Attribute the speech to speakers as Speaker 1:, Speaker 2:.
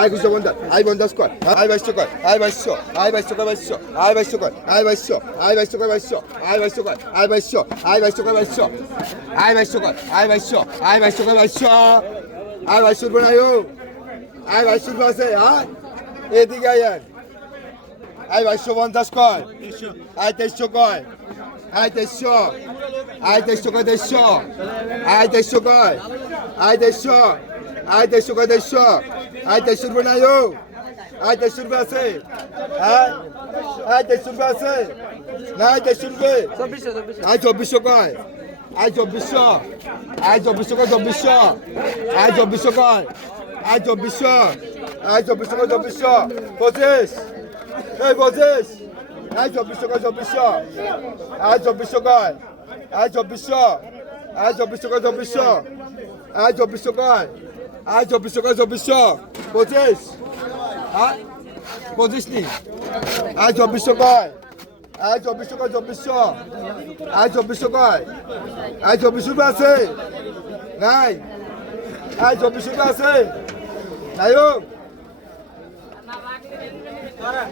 Speaker 1: Aí você manda, aí manda as coisas, aí vai chocar, aí vai chocar, aí vai chocar, vai chocar, aí vai chocar, aí vai chocar, aí vai chocar, vai chocar, aí vai chocar, aí vai chocar, aí vai chocar, vai chocar, aí vai chocar, aí vai chocar, aí vai chocar, vai chocar, aí vai chocar, vai chocar, aí vai chocar, vai chocar, aí vai chocar, vai chocar, aí vai chocar, vai chocar, aí vai chocar, vai chocar, aí vai chocar, vai chocar, aí vai chocar, vai chocar, aí vai chocar, आज तो शुक्र देश आज तो शुरू बनायो आज तो शुरू बसे आज तो शुरू बसे ना आज तो शुरू बे आज तो बिशो का है आज तो बिशो आज तो बिशो का तो बिशो आज तो बिशो का है आज तो बिशो आज तो बिशो का तो बिशो बोझेस हे बोझेस आज तो बिशो का तो बिशो आज तो बिशो का है आज तो बिशो आज तो बिशो का तो बिशो आज तो बिशो का है Ah, seu bicho, seu bicho. Vocês? Hã? Vocês têm? ai seu bicho, vai. ai seu bicho, seu bicho. Ah, seu bicho, vai. Ah, seu bicho, vai ser. ai, Ah, seu bicho, vai ser. Aí, ó.